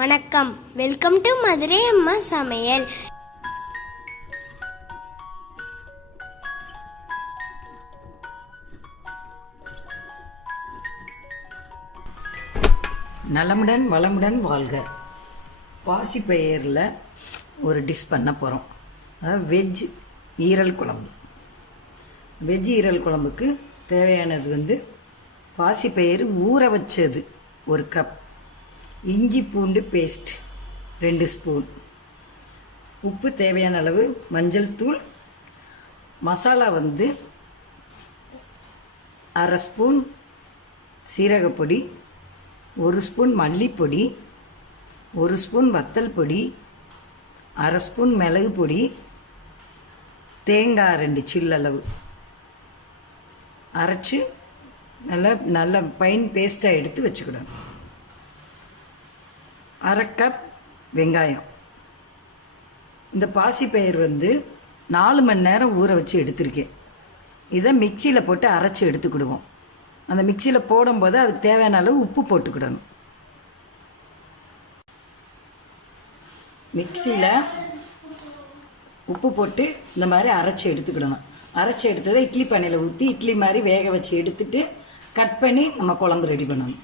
வணக்கம், welcome to Madurai அம்மா சமையல். நலமுடன் வளமுடன் வாழ்க. பாசிப்பயிரில் ஒரு டிஷ் பண்ண போகிறோம். அதாவது வெஜ் ஈரல் குழம்பு. வெஜ் ஈரல் குழம்புக்கு தேவையானது பாசிப்பயிறு ஊற வச்சது 1 கப், இஞ்சி பூண்டு பேஸ்ட் 2 ஸ்பூன், உப்பு தேவையான அளவு, மஞ்சள் தூள், மசாலா 1/2 ஸ்பூன் சீரகப்பொடி, 1 ஸ்பூன் மல்லிப்பொடி, 1 ஸ்பூன் வத்தல் பொடி, 1/2 ஸ்பூன் மிளகு பொடி, தேங்காய் 2 சில்லு அளவு அரைச்சி நல்ல பைன் பேஸ்ட்டாக எடுத்து வச்சுக்கிடணும். 1/2 கப் வெங்காயம். இந்த பாசிப்பயிர் 4 மணி நேரம் ஊற வச்சு எடுத்திருக்கேன். இதை மிக்சியில் போட்டு அரைச்சி எடுத்துக்கிடுவோம். அந்த மிக்சியில் போடும்போது அதுக்கு தேவையான அளவு உப்பு போட்டுக்கிடணும். மிக்சியில் உப்பு போட்டு இந்த மாதிரி அரைச்சி எடுத்துக்கிடணும். அரைச்சி எடுத்ததை இட்லி பானையில் ஊற்றி இட்லி மாதிரி வேக வச்சு எடுத்துட்டு கட் பண்ணி நம்ம குழம்பு ரெடி பண்ணணும்.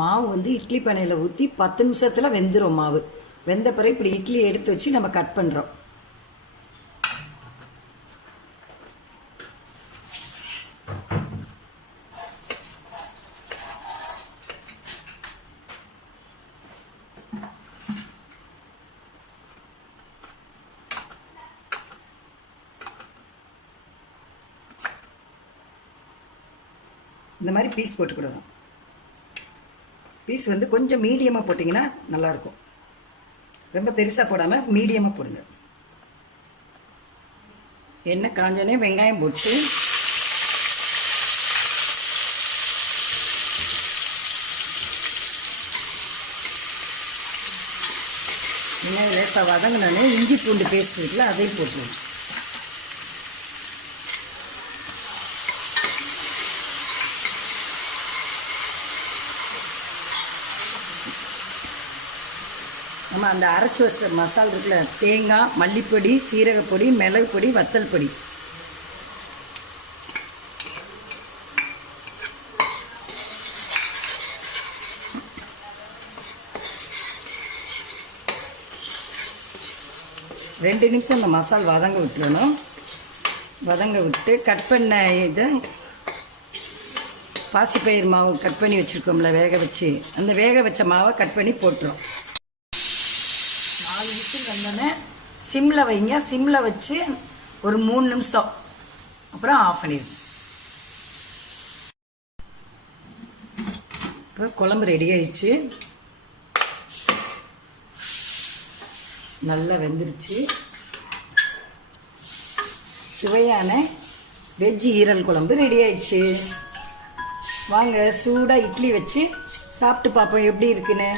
மாவு இட்லி பானையில் ஊற்றி 10 நிமிஷத்தில் வெந்துடும். மாவு வெந்த பிறகு இப்படி இட்லி எடுத்து வச்சு நம்ம கட் பண்ணுறோம். இந்த மாதிரி பீஸ் போட்டுக்கிடணும். பீஸ் கொஞ்சம் மீடியமாக போட்டிங்கன்னா நல்லாயிருக்கும். ரொம்ப பெருசாக போடாமல் மீடியமாக போடுங்க. எண்ணெய் காஞ்சோடனே வெங்காயம் போட்டு வெங்காயம் லேசாக வதங்கினோடனே இஞ்சி பூண்டு பேஸ்ட் இருக்குல்ல, அதையும் போட்டுருவோம். நம்ம அந்த அரைச்சி வச்ச மசாலா இருக்குல்ல, தேங்காய், மல்லிப்பொடி, சீரகப்பொடி, மிளகு பொடி, வத்தல் பொடி, ரெண்டு நிமிஷம் இந்த மசாலா வதங்க விட்டுறணும். வதங்க விட்டு கட் பண்ண இதை பாசிப்பயிர் மாவு கட் பண்ணி வச்சுருக்கோம்ல வேக வச்சு, அந்த வேக வச்ச மாவை கட் பண்ணி போட்டுரும். சிம்மில் வைங்க. சிம்மில் வச்சு ஒரு 3 நிமிஷம், அப்புறம் ஆஃப் பண்ணிடுங்க. இப்போ குழம்பு ரெடி ஆயிடுச்சு. நல்லா வெந்துருச்சு. சுவையான வெஜ் ஈரல் குழம்பு ரெடி ஆயிடுச்சு. வாங்க, சூடாக இட்லி வச்சு சாப்பிட்டு பார்ப்போம் எப்படி இருக்குன்னு.